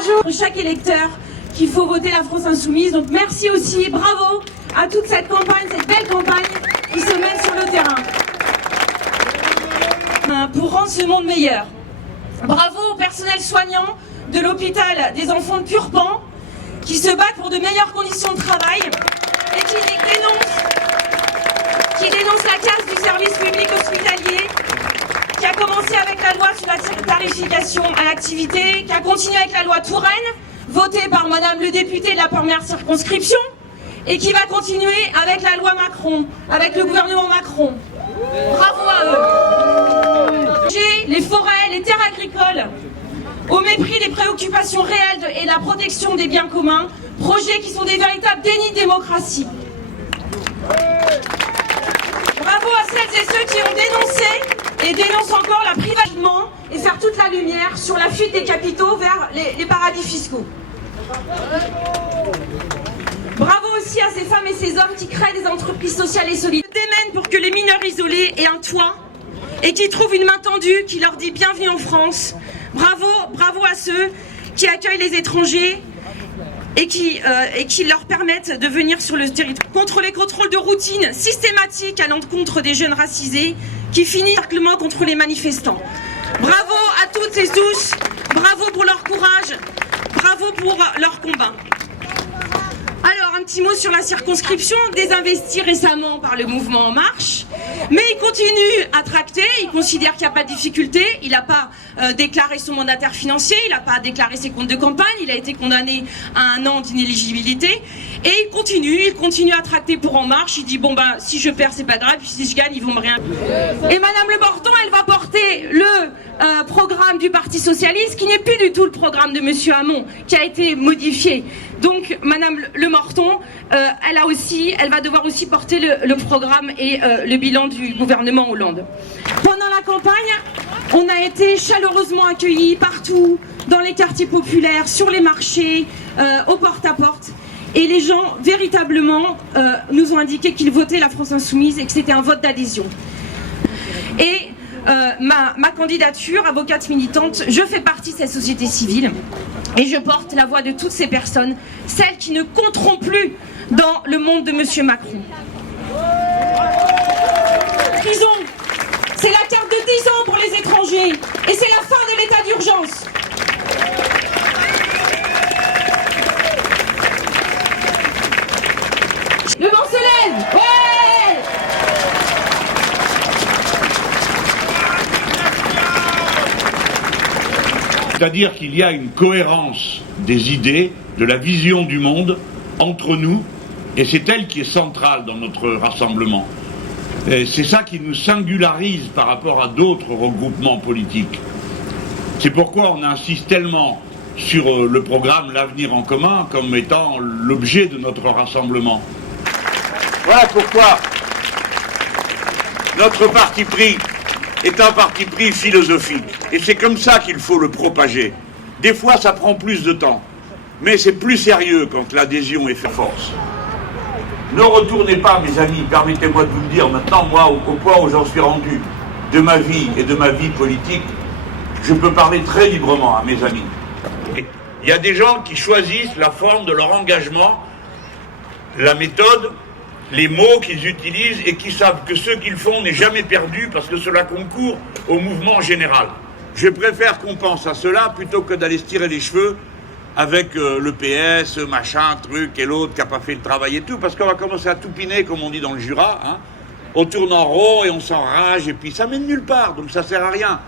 jour pour chaque électeur qu'il faut voter la France Insoumise. Donc merci aussi, bravo à toute cette campagne, cette belle campagne qui se mène sur le terrain. Pour rendre ce monde meilleur. Bravo au personnel soignant de l'hôpital des enfants de Purpan qui se battent pour de meilleures conditions de travail et qui dénoncent la casse du service public hospitalier, qui a commencé avec la loi sur la tarification à l'activité, qui a continué avec la loi Touraine, votée par Madame le député de la première circonscription, et qui va continuer avec la loi Macron, avec le gouvernement Macron. Bravo à eux. Les forêts, les terres agricoles, au mépris des préoccupations réelles et de la protection des biens communs, projets qui sont des véritables dénis de démocratie. Bravo à celles et ceux qui ont dénoncé et dénoncent encore la privatisation et faire toute la lumière sur la fuite des capitaux vers les paradis fiscaux. Bravo aussi à ces femmes et ces hommes qui créent des entreprises sociales et solidaires, démènent pour que les mineurs isolés aient un toit et qui trouvent une main tendue qui leur dit bienvenue en France. Bravo, bravo à ceux qui accueillent les étrangers et qui leur permettent de venir sur le territoire. Contre les contrôles de routine systématiques à l'encontre des jeunes racisés qui finissent simplement contre les manifestants. Bravo à toutes et tous, bravo pour leur courage, bravo pour leur combat. Alors, un petit mot sur la circonscription, désinvestie récemment par le mouvement En Marche, mais il continue à tracter, il considère qu'il n'y a pas de difficulté, il n'a pas déclaré son mandataire financier, il n'a pas déclaré ses comptes de campagne, il a été condamné à 1 an d'inéligibilité, et il continue à tracter pour En Marche, il dit bon ben si je perds c'est pas grave, puis si je gagne ils vont me rien. Et Madame Le Morton, elle va porter le programme du Parti Socialiste, qui n'est plus du tout le programme de Monsieur Hamon, qui a été modifié. Donc Madame Le Morton, elle va devoir aussi porter le programme et le bilan du gouvernement Hollande. Pendant la campagne, on a été chaleureusement accueillis partout, dans les quartiers populaires, sur les marchés, au porte-à-porte. Et les gens, véritablement, nous ont indiqué qu'ils votaient la France Insoumise et que c'était un vote d'adhésion. Et ma candidature, avocate militante, je fais partie de cette société civile et je porte la voix de toutes ces personnes, celles qui ne compteront plus dans le monde de Monsieur Macron. Prison, c'est la carte de 10 ans pour les étrangers et c'est la fin de l'état d'urgence. Le vent se lève, ouais! C'est-à-dire qu'il y a une cohérence des idées, de la vision du monde entre nous, et c'est elle qui est centrale dans notre rassemblement. C'est ça qui nous singularise par rapport à d'autres regroupements politiques. C'est pourquoi on insiste tellement sur le programme L'Avenir en commun comme étant l'objet de notre rassemblement. Voilà pourquoi notre parti pris est un parti pris philosophique. Et c'est comme ça qu'il faut le propager. Des fois, ça prend plus de temps. Mais c'est plus sérieux quand l'adhésion est faite force. Ne retournez pas, mes amis, permettez-moi de vous le dire maintenant, moi, au point où j'en suis rendu de ma vie et de ma vie politique, je peux parler très librement à mes amis. Il y a des gens qui choisissent la forme de leur engagement, la méthode, les mots qu'ils utilisent et qui savent que ce qu'ils font n'est jamais perdu parce que cela concourt au mouvement général. Je préfère qu'on pense à cela plutôt que d'aller se tirer les cheveux avec le PS, machin, truc et l'autre qui n'a pas fait le travail et tout, parce qu'on va commencer à toupiner, comme on dit dans le Jura, hein. On tourne en rond et on s'enrage et puis ça mène nulle part, donc ça sert à rien.